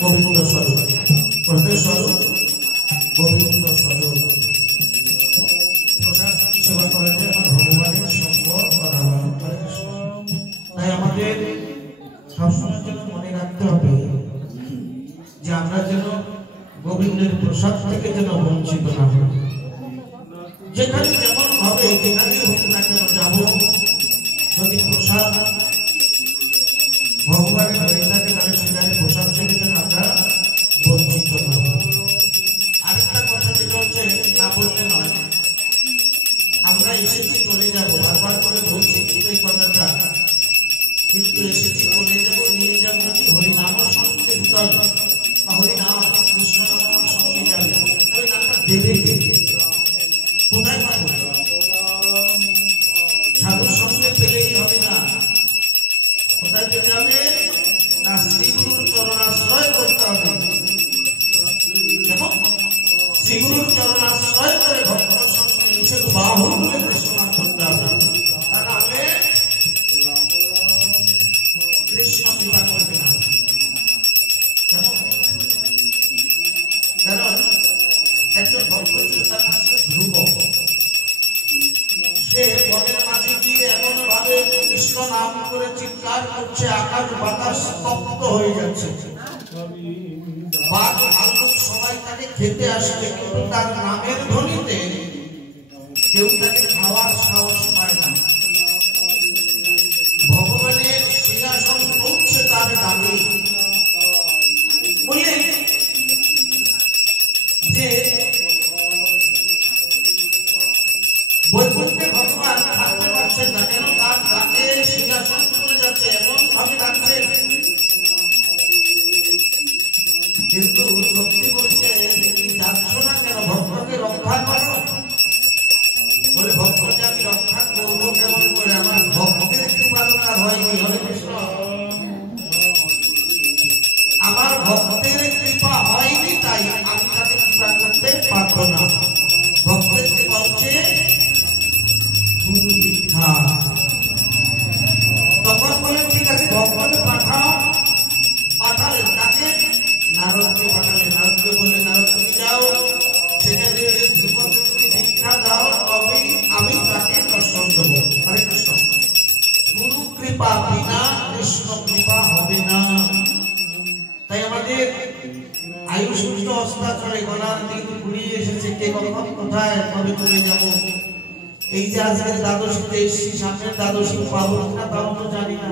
গোবিন্দ স্বরূপ, প্রত্যেক স্বরূপ গোবিন্দ স্বরূপ। প্রসাদ সেবা করা যায় আমার ভগবানের সঙ্গ করা হয়। তাই আমাদের সবসময়ের জন্য মনে রাখতে হবে যে আমরা যেন গোবিন্দের প্রসাদ থেকে যেন বঞ্চিত না হই। যেখানে যেমন ভাবে যেখানে হোক না কেন যাব, যদি প্রসাদ ভগবানের হয়ে থাকে তাহলে সেখানে প্রসাদ থেকে যেন আমরা বঞ্চিত না হই। আরেকটা কথা যেটা হচ্ছে, না বলতে নয়, আমরা এসেছি চলে যাবো, বারবার করে বলছি কিন্তু এই কথাটা, কিন্তু এসেছি চলে যাবো, নিয়ে যাবো কি হরিনামের সঙ্গে ঢুকাবো, হরিনাম কৃষ্ণ নামের সঙ্গে যাবে, ওই নামটা দেবে কে? কোথায় পাবো? সাধুর সঙ্গে পেলেই হবে না, কোথায় পেতে হবে? না, শ্রীগুরুর চরণাশ্রয় করতে হবে। যেমন শ্রীগুরুর চরণাশ্রয় করে ভক্তের সঙ্গে নিষেধ বাহু বলে কৃষ্ণ নাম করতে হবে, তা নাহলে কৃষ্ণ কৃপা করবে না। কারণ একজন ভক্ত ছিল, তার নাম ছিল ধ্রুব। সে বনের মাঝে গিয়ে এমন ভাবে কৃষ্ণ নাম করে চিৎকার করছে, আকাশ বাতাস স্তব্ধ হয়ে যাচ্ছে। বাঘ ভাল্লুক সবাই তাকে খেতে আসবে, কিন্তু তার নামের ধ্বনিতে কেউ তাকে খাওয়ার সাহস পায় না। ভগবানের সিংহাসন পৌঁছে তার ডাকে বলে যে বৈকুণ্ঠে ভগবান থাকতে পারছেন না, কেন? তার ডাকে সিংহাসন চলে যাচ্ছে, এমন ভাবে ডাকছেন। কিন্তু শক্তি বলছে, যাচ্ছ না কেন? ভক্তকে রক্ষা করো। বলে, ভক্তকে আমি রক্ষা করবো কেমন করে? আমার ভক্তের কৃপা দরকার হয়নি। হরে কৃষ্ণ, আমার ভক্তের কৃপা হয়নি, তাই আমি তাকে কৃপা করতে পারবো না। ভক্তের কৃপা হচ্ছে গুরু দীক্ষা। তখন বলেন, ঠিক আছে, ভক্তকে পাঠাও। পাঠালেন কাকে? নারদকে পাঠালেন। নারদকে বলে, নারদ তুমি যাও, সেখানে ধ্রুবকে তুমি দীক্ষা দাও, তবেই আমি তাকে দর্শন দেবো। হরে কৃষ্ণ। গুরু কৃপা বিনা কৃষ্ণ কৃপা হবে না। তাই আমাদের আয়ুষ অস্তাচলে গলার দিন ঘুরিয়ে এসেছে, কে কখন কোথায় কবে চলে যাব। এই যে আজকের দ্বাদশীতে এসেছি, সামনের দ্বাদশী পাবো না তাও তো জানি না।